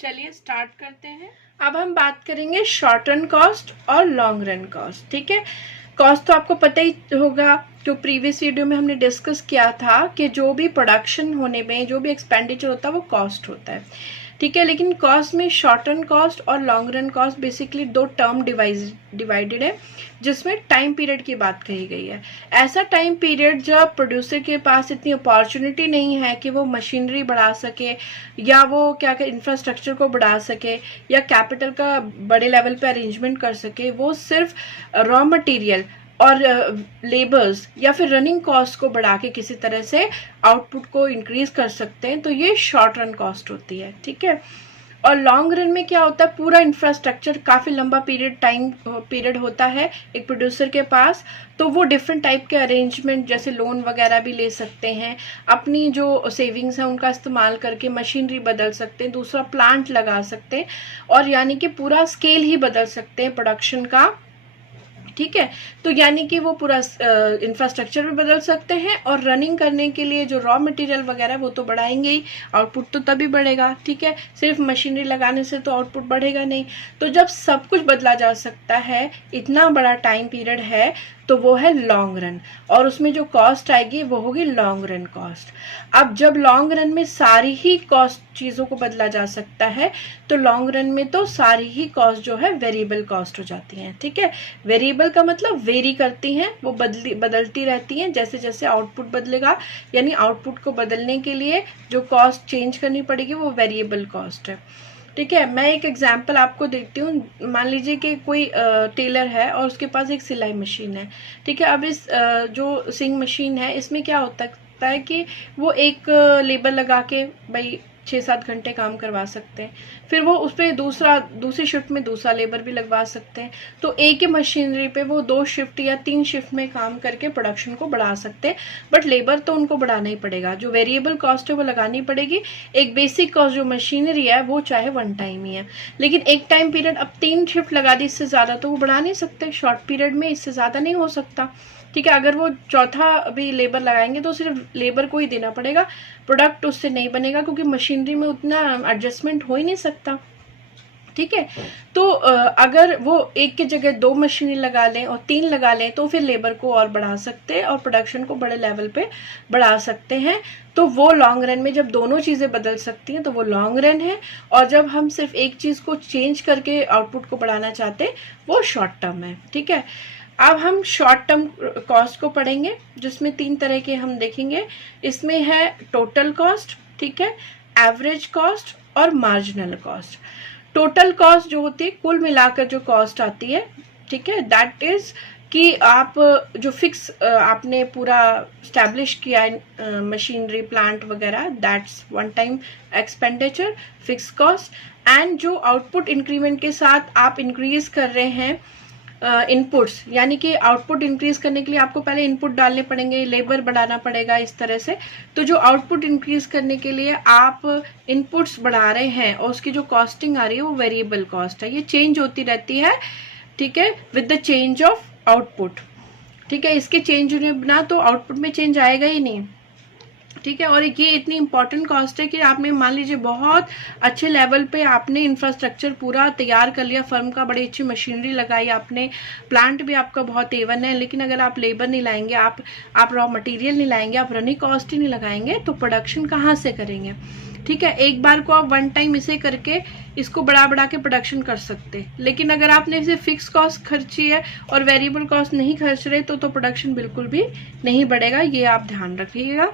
चलिए स्टार्ट करते हैं। अब हम बात करेंगे शॉर्ट रन कॉस्ट और लॉन्ग रन कॉस्ट। ठीक है, कॉस्ट तो आपको पता ही होगा, जो प्रीवियस वीडियो में हमने डिस्कस किया था कि जो भी प्रोडक्शन होने में जो भी एक्सपेंडिचर होता है वो कॉस्ट होता है। ठीक है, लेकिन कॉस्ट में शॉर्ट रन कॉस्ट और लॉन्ग रन कॉस्ट बेसिकली दो टर्म डिवाइडेड है, जिसमें टाइम पीरियड की बात कही गई है। ऐसा टाइम पीरियड जब प्रोड्यूसर के पास इतनी अपॉर्चुनिटी नहीं है कि वो मशीनरी बढ़ा सके या वो क्या इंफ्रास्ट्रक्चर को बढ़ा सके या कैपिटल का बड़े लेवल पे अरेंजमेंट कर सके, वो सिर्फ रॉ मटेरियल और लेबर्स या फिर रनिंग कॉस्ट को बढ़ा के किसी तरह से आउटपुट को इंक्रीज कर सकते हैं, तो ये शॉर्ट रन कॉस्ट होती है। ठीक है, और लॉन्ग रन में क्या होता है, पूरा इंफ्रास्ट्रक्चर काफी लंबा टाइम पीरियड होता है एक प्रोड्यूसर के पास, तो वो डिफरेंट टाइप के अरेंजमेंट जैसे लोन वगैरह भी ले सकते हैं, अपनी जो सेविंग्स है उनका इस्तेमाल करके मशीनरी बदल सकते हैं, दूसरा प्लांट लगा सकते हैं, और यानी कि पूरा स्केल ही बदल सकते हैं प्रोडक्शन का। ठीक है, तो यानी कि वो पूरा इंफ्रास्ट्रक्चर भी बदल सकते हैं, और रनिंग करने के लिए जो रॉ मटेरियल वगैरह वो तो बढ़ाएंगे ही, आउटपुट तो तभी बढ़ेगा। ठीक है, सिर्फ मशीनरी लगाने से तो आउटपुट बढ़ेगा नहीं। तो जब सब कुछ बदला जा सकता है, इतना बड़ा टाइम पीरियड है, तो वो है लॉन्ग रन, और उसमें जो कॉस्ट आएगी वो होगी लॉन्ग रन कॉस्ट। अब जब लॉन्ग रन में सारी ही कॉस्ट चीजों को बदला जा सकता है, तो लॉन्ग रन में तो सारी ही कॉस्ट जो है वेरिएबल कॉस्ट हो जाती हैं। ठीक है, वेरिएबल का मतलब वेरी करती हैं, वो बदलती रहती हैं जैसे जैसे आउटपुट बदलेगा, यानी आउटपुट को बदलने के लिए जो कॉस्ट चेंज करनी पड़ेगी वो वेरिएबल कॉस्ट है। ठीक है, मैं एक एग्जांपल आपको देती हूँ। मान लीजिए कि कोई टेलर है और उसके पास एक सिलाई मशीन है। ठीक है, अब इस जो सिंग मशीन है, इसमें क्या होता है कि वो एक लेबर लगा के भाई 6-7 घंटे काम करवा सकते हैं, फिर वो उस पर दूसरी शिफ्ट में दूसरा लेबर भी लगवा सकते हैं। तो एक ही मशीनरी पे वो 2 शिफ्ट या 3 शिफ्ट में काम करके प्रोडक्शन को बढ़ा सकते हैं, बट लेबर तो उनको बढ़ाना ही पड़ेगा, जो वेरिएबल कॉस्ट है वो लगानी पड़ेगी। एक बेसिक कॉस्ट जो मशीनरी है वो चाहे वन टाइम ही है, लेकिन एक टाइम पीरियड अब 3 शिफ्ट लगा दी, इससे ज्यादा तो वो बढ़ा नहीं सकते, शॉर्ट पीरियड में इससे ज्यादा नहीं हो सकता। ठीक है, अगर वो चौथा भी लेबर लगाएंगे तो सिर्फ लेबर को ही देना पड़ेगा, प्रोडक्ट उससे नहीं बनेगा, क्योंकि मशीनरी में उतना एडजस्टमेंट हो ही नहीं सकता। ठीक है, तो अगर वो एक की जगह 2 मशीनें लगा लें और 3 लगा लें, तो फिर लेबर को और बढ़ा सकते हैं और प्रोडक्शन को बड़े लेवल पे बढ़ा सकते हैं। तो वो लॉन्ग रन में जब दोनों चीजें बदल सकती हैं तो वो लॉन्ग रन है, और जब हम सिर्फ एक चीज को चेंज करके आउटपुट को बढ़ाना चाहते हैं वो शॉर्ट टर्म है। ठीक है, अब हम शॉर्ट टर्म कॉस्ट को पढ़ेंगे, जिसमें 3 तरह के हम देखेंगे। इसमें है टोटल कॉस्ट, ठीक है, एवरेज कॉस्ट और मार्जिनल कॉस्ट। टोटल कॉस्ट जो होती है, कुल मिलाकर जो कॉस्ट आती है, ठीक है, दैट इज कि आप जो फिक्स आपने पूरा स्टैब्लिश किया है मशीनरी प्लांट वगैरह, that's one time expenditure fix cost. And जो आउटपुट इंक्रीमेंट के साथ आप इंक्रीज कर रहे हैं इनपुट्स, यानी कि आउटपुट इंक्रीज करने के लिए आपको पहले इनपुट डालने पड़ेंगे, लेबर बढ़ाना पड़ेगा, इस तरह से। तो जो आउटपुट इंक्रीज करने के लिए आप इनपुट्स बढ़ा रहे हैं और उसकी जो कॉस्टिंग आ रही है वो वेरिएबल कॉस्ट है, ये चेंज होती रहती है। ठीक है, with the change of output. ठीक है, इसके चेंज होने बिना तो आउटपुट में चेंज आएगा ही नहीं। ठीक है, और ये इतनी इंपॉर्टेंट कॉस्ट है कि आपने मान लीजिए बहुत अच्छे लेवल पे आपने इंफ्रास्ट्रक्चर पूरा तैयार कर लिया, फर्म का बड़ी अच्छी मशीनरी लगाई आपने, प्लांट भी आपका बहुत A1 है, लेकिन अगर आप लेबर नहीं लाएंगे, आप रॉ मटेरियल नहीं लाएंगे, आप रनिंग कॉस्ट ही नहीं लगाएंगे, तो प्रोडक्शन कहाँ से करेंगे। ठीक है, एक बार को आप वन टाइम इसे करके इसको बढ़ा के प्रोडक्शन कर सकते, लेकिन अगर आपने इसे फिक्स कॉस्ट खर्ची है और वेरिएबल कॉस्ट नहीं खर्च रहे तो प्रोडक्शन बिल्कुल भी नहीं बढ़ेगा, ये आप ध्यान रखिएगा।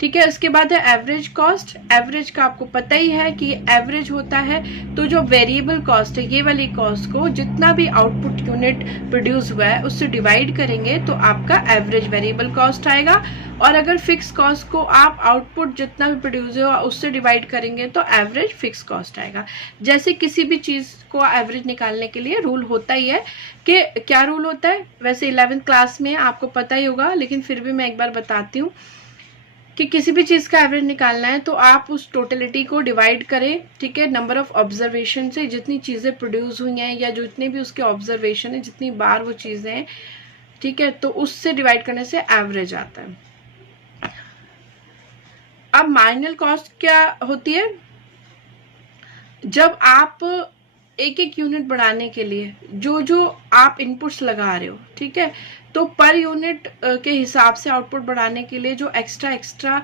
ठीक है, इसके बाद है एवरेज कॉस्ट। एवरेज का आपको पता ही है कि एवरेज होता है, तो जो वेरिएबल कॉस्ट है ये वाली कॉस्ट को जितना भी आउटपुट यूनिट प्रोड्यूस हुआ है उससे डिवाइड करेंगे तो आपका एवरेज वेरिएबल कॉस्ट आएगा, और अगर फिक्स कॉस्ट को आप आउटपुट जितना भी प्रोड्यूस हुआ उससे डिवाइड करेंगे तो एवरेज फिक्स कॉस्ट आएगा। जैसे किसी भी चीज को एवरेज निकालने के लिए रूल होता ही है, कि क्या रूल होता है, वैसे 11th क्लास में आपको पता ही होगा, लेकिन फिर भी मैं एक बार बताती हूँ कि किसी भी चीज का एवरेज निकालना है तो आप उस टोटलिटी को डिवाइड करें, ठीक है, नंबर ऑफ ऑब्जर्वेशन से, जितनी चीजें प्रोड्यूस हुई हैं या जितने भी उसके ऑब्जर्वेशन है, जितनी बार वो चीजें हैं, ठीक है, तो उससे डिवाइड करने से एवरेज आता है। अब मार्जिनल कॉस्ट क्या होती है, जब आप एक एक यूनिट बढ़ाने के लिए जो जो आप इनपुट्स लगा रहे हो, ठीक है, तो पर यूनिट के हिसाब से आउटपुट बढ़ाने के लिए जो एक्स्ट्रा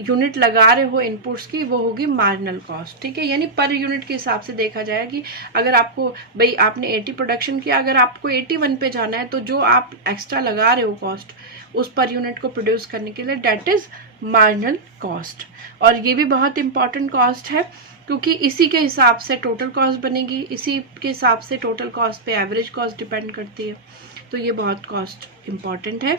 यूनिट लगा रहे हो इनपुट्स की, वो होगी मार्जिनल कॉस्ट, ठीक है। यानी पर यूनिट के हिसाब से देखा जाएगा कि अगर आपको भाई आपने 80 प्रोडक्शन किया, अगर आपको 81 पे जाना है, तो जो आप एक्स्ट्रा लगा रहे हो कॉस्ट उस पर यूनिट को प्रोड्यूस करने के लिए, डेट इज मार्जिनल कॉस्ट। और ये भी बहुत इंपॉर्टेंट कॉस्ट है, क्योंकि इसी के हिसाब से टोटल कॉस्ट बनेगी, इसी के हिसाब से टोटल कॉस्ट पे एवरेज कॉस्ट डिपेंड करती है। तो ये बहुत कॉस्ट इंपॉर्टेंट है,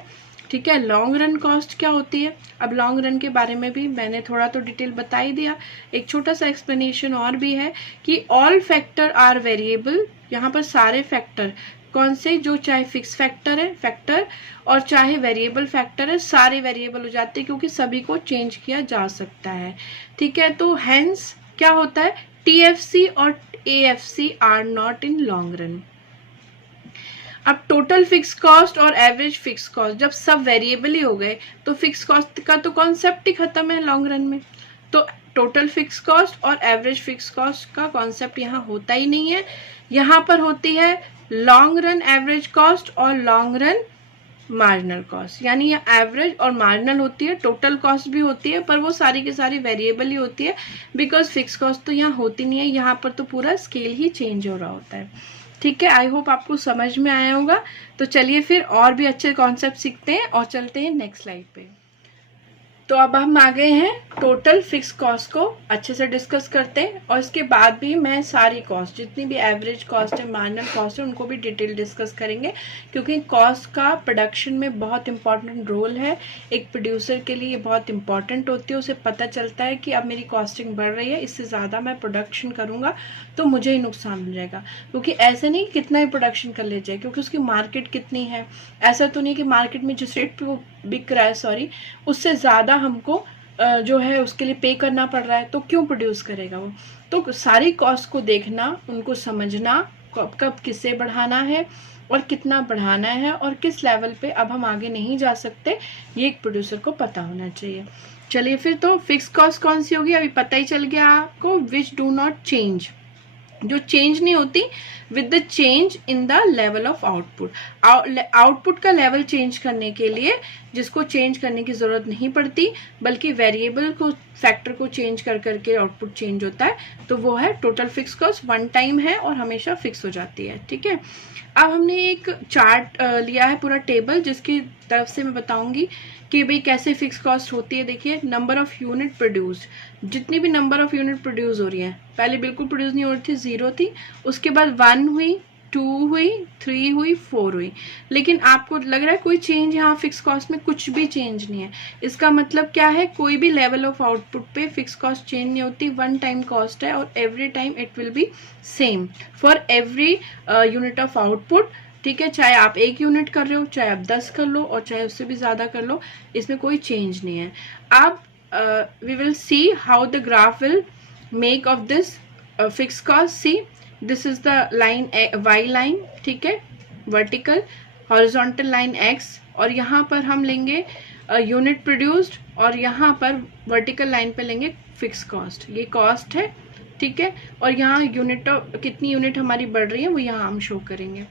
ठीक है। लॉन्ग रन कॉस्ट क्या होती है? अब लॉन्ग रन के बारे में भी मैंने थोड़ा तो डिटेल बता ही दिया, एक छोटा सा एक्सप्लेनेशन और भी है कि ऑल फैक्टर आर वेरिएबल। यहाँ पर सारे फैक्टर कौन से, जो चाहे फिक्स फैक्टर है फैक्टर और चाहे वेरिएबल फैक्टर है, सारे वेरिएबल हो जाते हैं, क्योंकि सभी को चेंज किया जा सकता है, ठीक है। तो हेंस क्या होता है, TFC और AFC are not in long run. अब टोटल फिक्स कॉस्ट और एवरेज फिक्स कॉस्ट जब सब वेरिएबल ही हो गए, तो फिक्स कॉस्ट का तो कॉन्सेप्ट ही खत्म है लॉन्ग रन में। तो टोटल फिक्स कॉस्ट और एवरेज फिक्स कॉस्ट का कॉन्सेप्ट यहाँ होता ही नहीं है। यहाँ पर होती है लॉन्ग रन एवरेज कॉस्ट और लॉन्ग रन मार्जिनल कॉस्ट। यानी ये एवरेज और मार्जिनल होती है, टोटल कॉस्ट भी होती है, पर वो सारी की सारी वेरिएबल ही होती है, बिकॉज फिक्स कॉस्ट तो यहाँ होती नहीं है। यहाँ पर तो पूरा स्केल ही चेंज हो रहा होता है, ठीक है। आई होप आपको समझ में आया होगा। तो चलिए फिर और भी अच्छे कॉन्सेप्ट सीखते हैं और चलते हैं नेक्स्ट स्लाइड पे। तो अब हम आ गए हैं टोटल फिक्स कॉस्ट को अच्छे से डिस्कस करते हैं, और इसके बाद भी मैं सारी कॉस्ट, जितनी भी एवरेज कॉस्ट है, मार्जिनल कॉस्ट है, उनको भी डिटेल डिस्कस करेंगे, क्योंकि कॉस्ट का प्रोडक्शन में बहुत इंपॉर्टेंट रोल है। एक प्रोड्यूसर के लिए बहुत इंपॉर्टेंट होती है, उसे पता चलता है कि अब मेरी कॉस्टिंग बढ़ रही है, इससे ज़्यादा मैं प्रोडक्शन करूँगा तो मुझे ही नुकसान मिल जाएगा। क्योंकि ऐसे नहीं कितना ही प्रोडक्शन कर ले जाए, क्योंकि उसकी मार्केट कितनी है, ऐसा तो नहीं कि मार्केट में जिस रेट पे वो बिक रहा है, उससे ज़्यादा हमको जो है उसके लिए पे करना पड़ रहा है, तो क्यों प्रोड्यूस करेगा वो। तो सारी कॉस्ट को देखना, उनको समझना, कब कब किसे बढ़ाना है और कितना बढ़ाना है और किस लेवल पे अब हम आगे नहीं जा सकते, ये एक प्रोड्यूसर को पता होना चाहिए। चलिए फिर, तो फिक्स कॉस्ट कौन सी होगी, अभी पता ही चल गया आपको, विच डू नॉट चेंज, जो चेंज नहीं होती with the change in the level of output. Output का लेवल चेंज करने के लिए जिसको चेंज करने की जरूरत नहीं पड़ती, बल्कि वेरिएबल को, फैक्टर को चेंज कर करके आउटपुट चेंज होता है, तो वो है total fixed cost. One time है और हमेशा फिक्स हो जाती है, ठीक है। अब हमने एक चार्ट लिया है, पूरा टेबल, जिसकी तरफ से मैं बताऊंगी कि भाई कैसे फिक्स कॉस्ट होती है। देखिए, नंबर ऑफ यूनिट प्रोड्यूस, जितनी भी नंबर ऑफ यूनिट प्रोड्यूस हो रही है, पहले बिल्कुल प्रोड्यूस नहीं हो रही थी, 0 थी, उसके बाद 1 हुई, 2 हुई, 3 हुई, 4 हुई, लेकिन आपको लग रहा है कोई चेंज यहाँ फिक्स कॉस्ट में, कुछ भी चेंज नहीं है। इसका मतलब क्या है, कोई भी लेवल ऑफ आउटपुट पे फिक्स कॉस्ट चेंज नहीं होती, वन टाइम कॉस्ट है और every time it will be same for every unit of output, ठीक है। चाहे आप 1 यूनिट कर रहे हो, चाहे आप 10 कर लो और चाहे उससे भी ज्यादा कर लो, इसमें कोई चेंज नहीं है। अब we will see how the graph will make of this fixed cost. See, this is the line y line, ठीक है, vertical, horizontal line x, और यहाँ पर हम लेंगे यूनिट प्रोड्यूस्ड, और यहाँ पर वर्टिकल लाइन पे लेंगे फिक्स कॉस्ट, ये कॉस्ट है, ठीक है। और यहाँ यूनिट, कितनी यूनिट हमारी बढ़ रही है वो यहाँ हम शो करेंगे।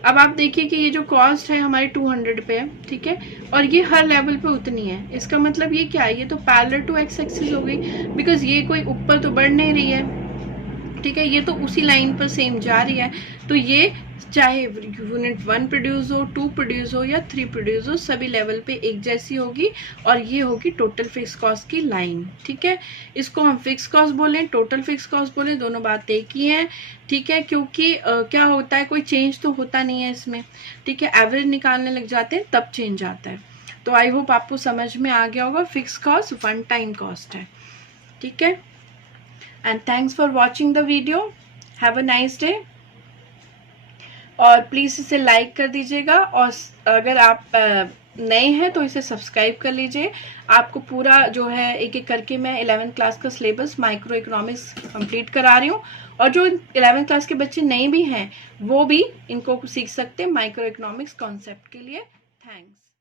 अब आप देखिए कि ये जो कॉस्ट है हमारी 200 पे है, ठीक है, और ये हर लेवल पे उतनी है। इसका मतलब ये क्या है, ये तो पैरेलल टू एक्स एक्सिस हो गई, बिकॉज ये कोई ऊपर तो बढ़ नहीं रही है, ठीक है, ये तो उसी लाइन पर सेम जा रही है। तो ये चाहे यूनिट 1 प्रोड्यूस हो, 2 प्रोड्यूस हो या 3 प्रोड्यूस हो, सभी लेवल पे एक जैसी होगी, और ये होगी टोटल फिक्स कॉस्ट की लाइन, ठीक है। इसको हम फिक्स कॉस्ट बोलें, टोटल फिक्स कॉस्ट बोलें, दोनों बात एक ही है, ठीक है। क्योंकि क्या होता है, कोई चेंज तो होता नहीं है इसमें, ठीक है, एवरेज निकालने लग जाते हैं तब चेंज आता है। तो आई होप आपको समझ में आ गया होगा, fix cost one time cost है, ठीक है। And thanks for watching the video, have a nice day, और प्लीज इसे लाइक कर दीजिएगा, और अगर आप नए हैं तो इसे सब्सक्राइब कर लीजिए। आपको पूरा जो है एक एक करके मैं 11th क्लास का सिलेबस माइक्रो इकोनॉमिक्स कंप्लीट करा रही हूँ, और जो 11th क्लास के बच्चे नए भी हैं वो भी इनको सीख सकते हैं माइक्रो इकोनॉमिक्स कॉन्सेप्ट के लिए। थैंक्स।